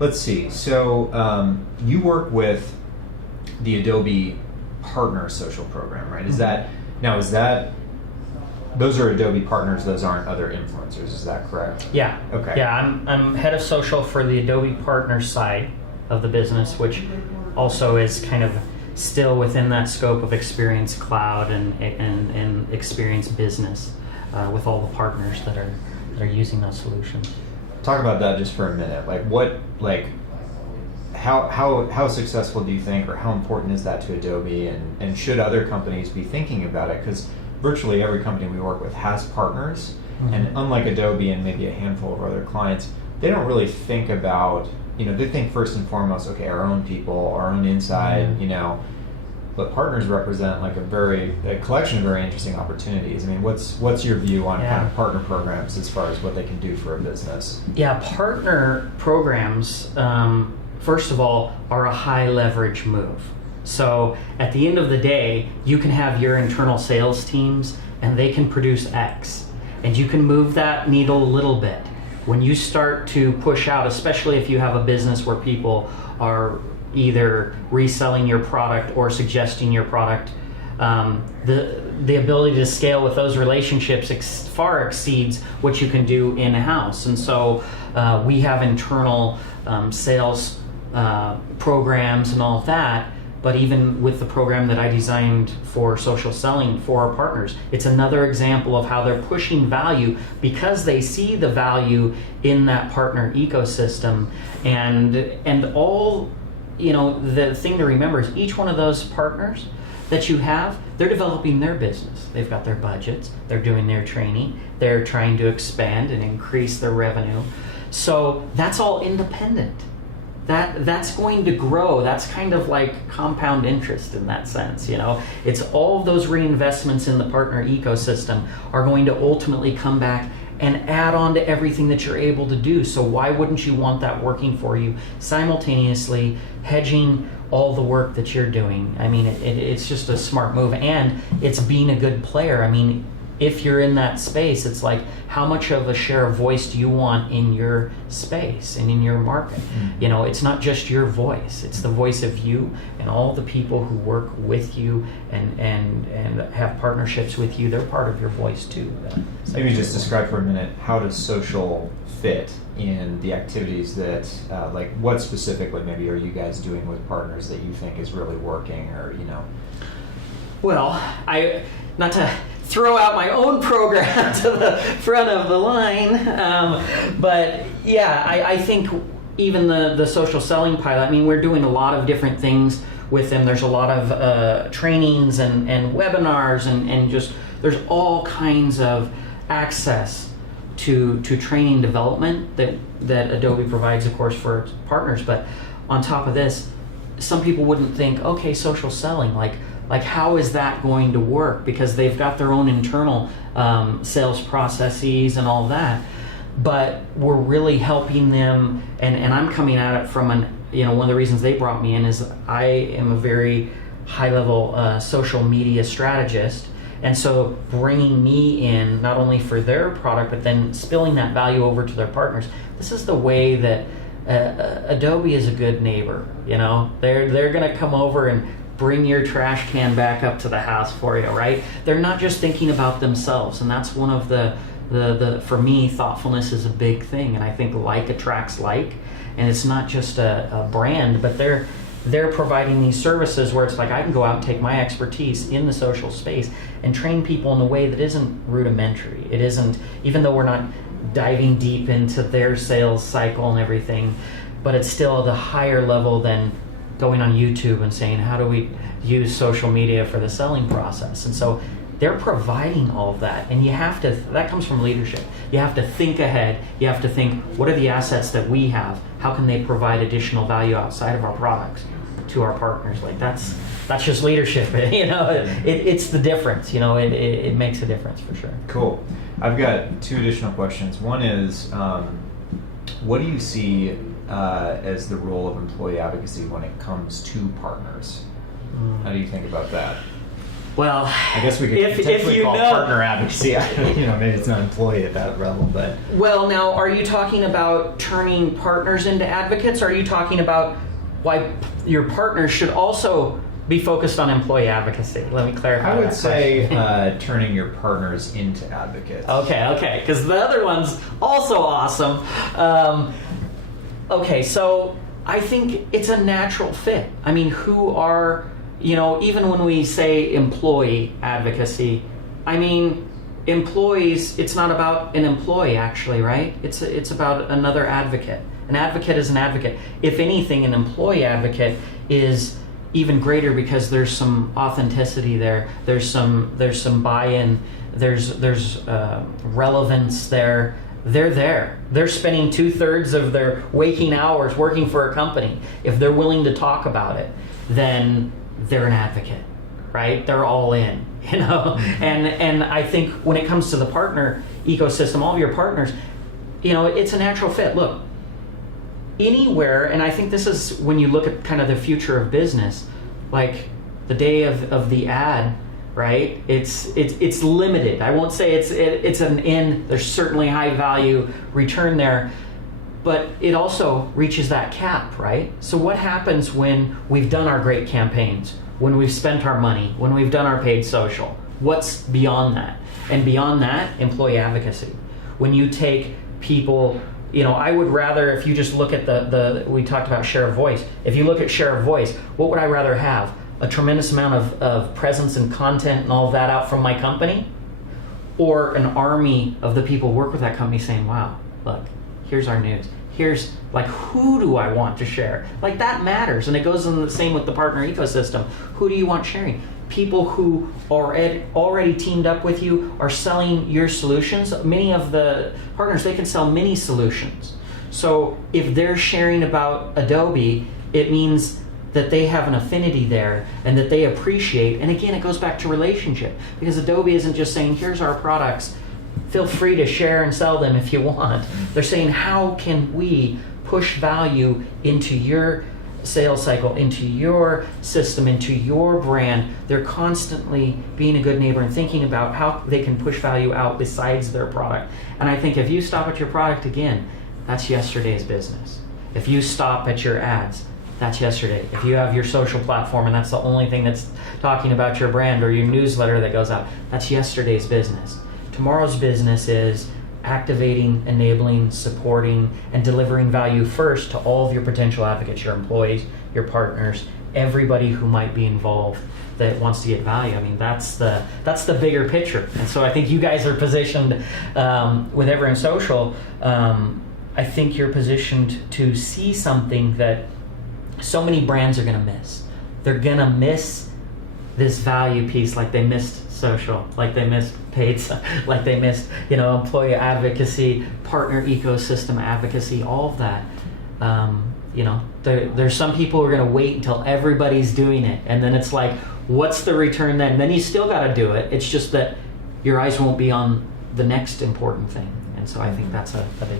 let's see. So you work with the Adobe Partners social program, right? Is that those are Adobe Partners? Those aren't other influencers? Is that correct? Yeah. Okay. Yeah, I'm head of social for the Adobe Partners side of the business, which also is kind of still within that scope of Experience Cloud and Experience Business with all the partners that are using those solutions. Talk about that just for a minute. How successful do you think, or how important is that to Adobe, and should other companies be thinking about it? Because virtually every company we work with has partners, and unlike Adobe and maybe a handful of other clients, they don't really think about, they think first and foremost, okay, our own people, our own inside, but partners represent like a collection of very interesting opportunities. I mean, what's your view on kind of partner programs as far as what they can do for a business? Yeah, partner programs, first of all, are a high leverage move. So at the end of the day, you can have your internal sales teams and they can produce X, and you can move that needle a little bit. When you start to push out, especially if you have a business where people are either reselling your product or suggesting your product, the ability to scale with those relationships far exceeds what you can do in-house. And so we have internal sales programs and all of that, but even with the program that I designed for social selling for our partners, it's another example of how they're pushing value because they see the value in that partner ecosystem. And all, the thing to remember is each one of those partners that you have, they're developing their business. They've got their budgets, they're doing their training, they're trying to expand and increase their revenue. So that's all independent. That's going to grow. That's kind of like compound interest in that sense, It's all of those reinvestments in the partner ecosystem are going to ultimately come back and add on to everything that you're able to do. So why wouldn't you want that working for you, simultaneously hedging all the work that you're doing? I mean, it's just a smart move, and it's being a good player. I mean, if you're in that space, it's like, how much of a share of voice do you want in your space and in your market? It's not just your voice, it's the voice of you and all the people who work with you and have partnerships with you. They're part of your voice too. Maybe just describe for a minute, how does social fit in the activities that, what specifically maybe are you guys doing with partners that you think is really working, or, Well, not to throw out my own program to the front of the line, but yeah, I think even the social selling pilot, I mean, we're doing a lot of different things with them. There's a lot of trainings and webinars and just, there's all kinds of access to training development that Adobe provides, of course, for partners. But on top of this, some people wouldn't think, okay, social selling, like how is that going to work? Because they've got their own internal sales processes and all that. But we're really helping them, and I'm coming at it from one of the reasons they brought me in is I am a very high-level social media strategist, and so bringing me in not only for their product, but then spilling that value over to their partners. This is the way that Adobe is a good neighbor. They're going to come over and bring your trash can back up to the house for you, right? They're not just thinking about themselves, and that's one of the for me, thoughtfulness is a big thing, and I think like attracts like, and it's not just a brand, but they're providing these services where it's like I can go out and take my expertise in the social space and train people in a way that isn't rudimentary. It isn't, even though we're not diving deep into their sales cycle and everything, but it's still the higher level than going on YouTube and saying, how do we use social media for the selling process? And so they're providing all of that, and that comes from leadership. You have to think ahead. You have to think, what are the assets that we have? How can they provide additional value outside of our products to our partners? Like that's just leadership. It's the difference. It makes a difference for sure. Cool. I've got two additional questions. One is, what do you see as the role of employee advocacy when it comes to partners? How do you think about that? Well, I guess we could if potentially you call know, partner advocacy. Maybe it's not employee at that level, but well, now, are you talking about turning partners into advocates? Or are you talking about why your partners should also be focused on employee advocacy? Let me clarify. I would that say question. turning your partners into advocates. Okay, because the other one's also awesome. Okay, so I think it's a natural fit. I mean, who are, even when we say employee advocacy, I mean, employees, it's not about an employee actually, right? It's about another advocate. An advocate is an advocate. If anything, an employee advocate is even greater because there's some authenticity there. There's some buy-in. There's relevance there. They're there. They're spending 2/3 of their waking hours working for a company. If they're willing to talk about it, then they're an advocate, right? They're all in, And I think when it comes to the partner ecosystem, all of your partners, it's a natural fit. Look, anywhere, and I think this is when you look at kind of the future of business, like the day of the ad, right? It's limited. I won't say it's an end. There's certainly high value return there, but it also reaches that cap, right? So what happens when we've done our great campaigns, when we've spent our money, when we've done our paid social? What's beyond that? And beyond that, employee advocacy. When you take people, I would rather, if you just look at we talked about share of voice. If you look at share of voice, what would I rather have? A tremendous amount of presence and content and all of that out from my company? Or an army of the people who work with that company saying, wow, look, here's our news. Here's, who do I want to share? That matters. And it goes in the same with the partner ecosystem. Who do you want sharing? People who are already teamed up with you are selling your solutions. Many of the partners, they can sell many solutions. So if they're sharing about Adobe, it means that they have an affinity there and that they appreciate. And again, it goes back to relationship, because Adobe isn't just saying, here's our products, feel free to share and sell them if you want. They're saying, how can we push value into your sales cycle, into your system, into your brand? They're constantly being a good neighbor and thinking about how they can push value out besides their product. And I think if you stop at your product, again, that's yesterday's business. If you stop at your ads, that's yesterday. If you have your social platform and that's the only thing that's talking about your brand, or your newsletter that goes out, that's yesterday's business. Tomorrow's business is activating, enabling, supporting, and delivering value first to all of your potential advocates, your employees, your partners, everybody who might be involved that wants to get value. I mean, that's the bigger picture. And so I think you guys are positioned with Everyone Social. I think you're positioned to see something that so many brands are going to miss. They're going to miss this value piece, like they missed social, like they missed paid, like they missed, employee advocacy, partner ecosystem advocacy, all of that. There's some people who are going to wait until everybody's doing it, and then it's like, what's the return then? Then you still got to do it. It's just that your eyes won't be on the next important thing. And so I think that's a big